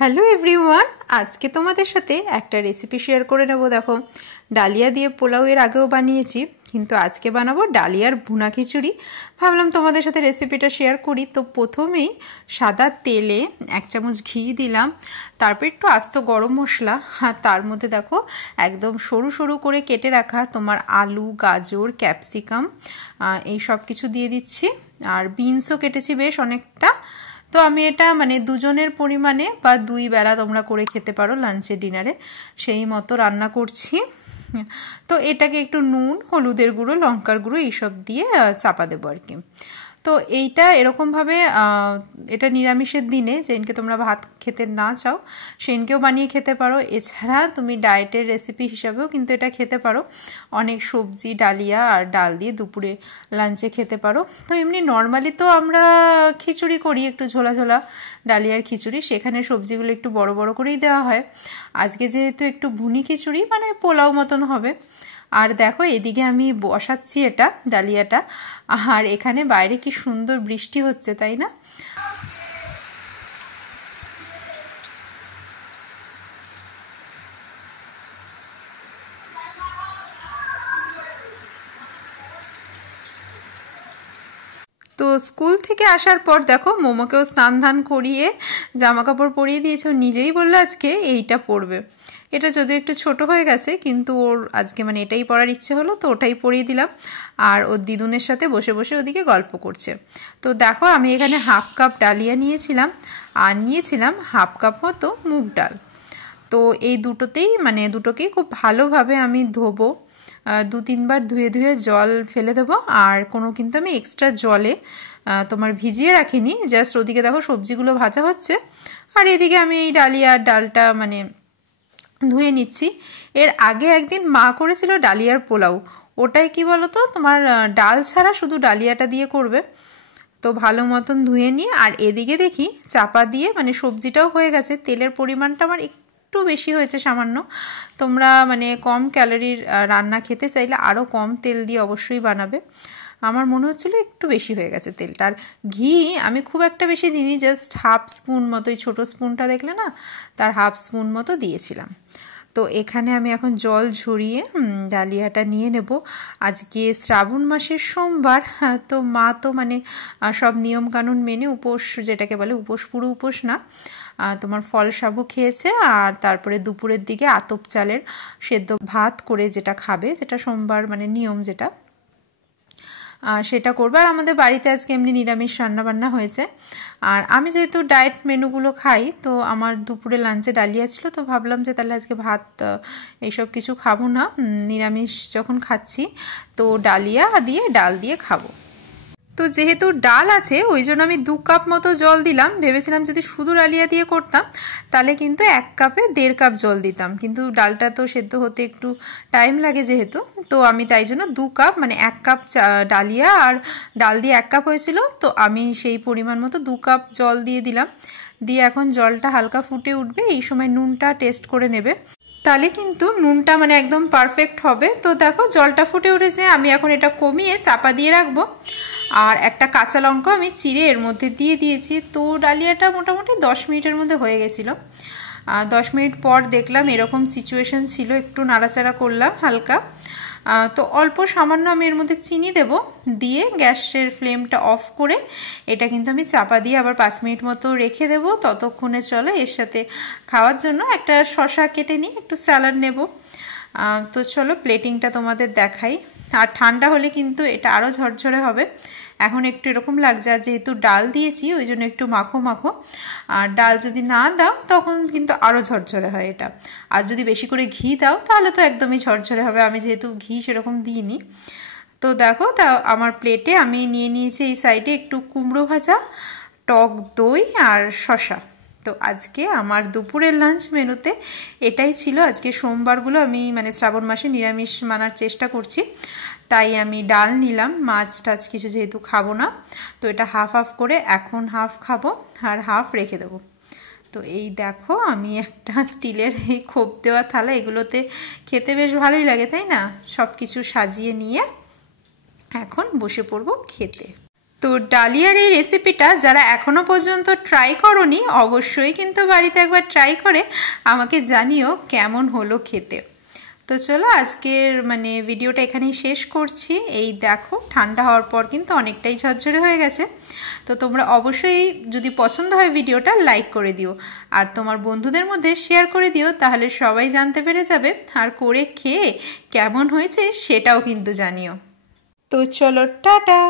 Hello everyone, আজকে তোমাদের সাথে একটা রেসিপি শেয়ার করে নেব। দেখো, ডালিয়া দিয়ে পোলাও এর আগেও বানিয়েছি, কিন্তু আজকে বানাবো ডালিয়ার ভুনা খিচুড়ি। ভাবলাম তোমাদের সাথে রেসিপিটা শেয়ার করি। তো প্রথমেই সাদা তেলে 1 চামচ ঘি দিলাম, তারপর একটু আস্ত গরম মশলা, আর তার মধ্যে দেখো একদম সরু সরু করে কেটে রাখা তোমার আলু, গাজর, ক্যাপসিকাম এই সব কিছু দিয়ে দিচ্ছি। আর বিনসও কেটেছি বেশ অনেকটা। তো আমি এটা মানে দুজনের পরিমাণে বা 2 বেলা তোমরা করে খেতে পারো লাঞ্চে ডিনারে, সেই মতো রান্না করছি। তো এটাকে একটু নুন, হলুদের গুঁড়ো, লঙ্কার গুঁড়ো এইসব দিয়ে চাপা দেবো আর কি। তো এইটা এরকমভাবে এটা নিরামিষের দিনে যেদিনকে তোমরা ভাত খেতে না চাও সেদিনকেও বানিয়ে খেতে পারো। এছাড়া তুমি ডায়েটের রেসিপি হিসাবেও কিন্তু এটা খেতে পারো। অনেক সবজি, ডালিয়া আর ডাল দিয়ে দুপুরে লাঞ্চে খেতে পারো। তো এমনি নর্মালি তো আমরা খিচুড়ি করি, একটু ঝোলা ঝোলা ডালিয়ার খিচুড়ি, সেখানে সবজিগুলো একটু বড় বড় করেই দেওয়া হয়। আজকে যেহেতু একটু ভুনি খিচুড়ি মানে পোলাও মতন হবে। আর দেখো এদিকে আমি বসাচ্ছি এটা ডালিয়াটা, আর এখানে বাইরে কি সুন্দর বৃষ্টি হচ্ছে, তাই না? তো স্কুল থেকে আসার পর দেখো মোমোকেও স্নান ধান করিয়ে জামা কাপড় পরিয়ে দিয়েছে। ও নিজেই বললো আজকে এইটা পরবে। এটা যদিও একটু ছোট হয়ে গেছে, কিন্তু ওর আজকে মানে এটাই পরার ইচ্ছে হলো, তো ওটাই পরিয়ে দিলাম। আর ওর দিদুনের সাথে বসে বসে ওদিকে গল্প করছে। তো দেখো আমি এখানে 1/2 কাপ ডালিয়া নিয়েছিলাম, আর নিয়েছিলাম 1/2 কাপ মতো মুগ ডাল। তো এই দুটোকেই খুব ভালোভাবে আমি ধোবো, 2-3 বার ধুয়ে ধুয়ে জল ফেলে দেবো। আর কিন্তু আমি এক্সট্রা জলে তোমার ভিজিয়ে রাখিনি, জাস্ট ওদিকে দেখো সবজিগুলো ভাজা হচ্ছে, আর এদিকে আমি এই ডালটা মানে ধুয়ে নিচ্ছি। এর আগে একদিন মা করেছিল ডালিয়ার পোলাও, ওটাই কি বলতো তোমার ডাল ছাড়া শুধু ডালিয়াটা দিয়ে করবে। তো ভালো মতন ধুয়ে নিয়ে আর এদিকে দেখি চাপা দিয়ে মানে সবজিটাও হয়ে গেছে। তেলের পরিমাণটা আমার একটু বেশি হয়েছে সামান্য। তোমরা মানে কম ক্যালোরির রান্না খেতে চাইলে আরও কম তেল দিয়ে অবশ্যই বানাবে। আমার মনে হচ্ছিলো একটু বেশি হয়ে গেছে তেলটা। আর ঘি আমি খুব একটা বেশি দিইনি, জাস্ট 1/2 স্পুন মতো, এই ছোটো স্পুনটা দেখলে না, তার 1/2 স্পুন মতো দিয়েছিলাম। তো এখানে আমি এখন জল ঝরিয়ে ডালিয়াটা নিয়ে নেব। আজকে শ্রাবণ মাসের সোমবার, তো মা তো মানে সব নিয়মকানুন মেনে উপোস, যেটাকে বলে উপোস, পুরো উপোস না, তোমার ফল সাবু খেয়েছে। আর তারপরে দুপুরের দিকে আতপ চালের সেদ্ধ ভাত করে যেটা খাবে, যেটা সোমবার মানে নিয়ম যেটা, সেটা করবে। আর আমাদের বাড়িতে আজকে এমনি নিরামিষ রান্নাবান্না হয়েছে। আর আমি যেহেতু ডায়েট মেনুগুলো খাই, তো আমার দুপুরে লাঞ্চে ডালিয়া ছিল, তো ভাবলাম যে তাহলে আজকে ভাত এইসব কিছু খাবো না, নিরামিষ যখন খাচ্ছি তো ডালিয়া দিয়ে ডাল দিয়ে খাবো। তো যেহেতু ডাল আছে ওই জন্য আমি 2 কাপ মতো জল দিলাম। ভেবেছিলাম যদি শুধু ডালিয়া দিয়ে করতাম তাহলে কিন্তু 1 কাপে 1.5 কাপ জল দিতাম, কিন্তু ডালটা তো সেদ্ধ হতে একটু টাইম লাগে যেহেতু, তো আমি তাই জন্য 2 কাপ মানে 1 কাপ ডালিয়া আর ডাল দিয়ে 1 কাপ হয়েছিল, তো আমি সেই পরিমাণ মতো 2 কাপ জল দিয়ে দিলাম। দিয়ে এখন জলটা হালকা ফুটে উঠবে, এই সময় নুনটা টেস্ট করে নেবে, তাহলে কিন্তু নুনটা মানে একদম পারফেক্ট হবে। তো দেখো জলটা ফুটে উঠেছে, আমি এখন এটা কমিয়ে চাপা দিয়ে রাখবো। আর একটা কাঁচা লঙ্কা আমি চিড়ে এর মধ্যে দিয়ে দিয়েছি। তো ডালিয়াটা মোটামুটি 10 মিনিটের মধ্যে হয়ে গেছিলো। 10 মিনিট পর দেখলাম এরকম সিচুয়েশন ছিল, একটু নাড়াচাড়া করলাম হালকা। তো অল্প সামান্য আমি এর মধ্যে চিনি দেব, দিয়ে গ্যাসের ফ্লেমটা অফ করে এটা কিন্তু আমি চাপা দিয়ে আবার 5 মিনিট মতো রেখে দেব। ততক্ষণে চলো এর সাথে খাওয়ার জন্য একটা শসা কেটে নিয়ে একটু স্যালাড নেব। তো চলো প্লেটিংটা তোমাদের দেখাই। আর ঠান্ডা হলে কিন্তু এটা আরও ঝরঝরে হবে। এখন একটু এরকম লাগছে, আর যেহেতু ডাল দিয়েছি ওই জন্য একটু মাখো মাখো। আর ডাল যদি না দাও তখন কিন্তু আরও ঝরঝরে হয় এটা। আর যদি বেশি করে ঘি দাও তাহলে তো একদমই ঝরঝরে হবে, আমি যেহেতু ঘি সেরকম দিইনি। তো দেখো তা আমার প্লেটে আমি নিয়ে নিয়েছি এই সাইডে একটু কুমড়ো ভাজা, টক দই আর শসা। তো আজকে আমার দুপুরের লাঞ্চ মেনুতে এটাই ছিল। আজকে সোমবারগুলো আমি মানে শ্রাবণ মাসে নিরামিষ মানার চেষ্টা করছি, তাই আমি ডাল নিলাম, মাছ টাছ কিছু যেহেতু খাবো না, তো এটা হাফ হাফ করে এখন হাফ খাবো আর হাফ রেখে দেবো। তো এই দেখো আমি একটা স্টিলের এই খোপ দেওয়া থালা, এগুলোতে খেতে বেশ ভালোই লাগে তাই না, সব কিছু সাজিয়ে নিয়ে এখন বসে পড়বো খেতে। তো ডালিয়ার এই রেসিপিটা যারা এখনো পর্যন্ত ট্রাই করোনি অবশ্যই কিন্তু বাড়িতে একবার ট্রাই করে আমাকে জানিও কেমন হলো খেতে। তো চলো আজকের ভিডিওটা এখানেই শেষ করছি। এই দেখো ঠান্ডা হওয়ার পর কিন্তু অনেকটাই ঝরঝরে হয়ে গেছে। তো তোমরা অবশ্যই যদি পছন্দ হয় ভিডিওটা লাইক করে দিও আর তোমার বন্ধুদের মধ্যে শেয়ার করে দিও, তাহলে সবাই জানতে পেরে যাবে আর করে খেয়ে কেমন হয়েছে সেটাও কিন্তু জানিও। তো চলো টাটা।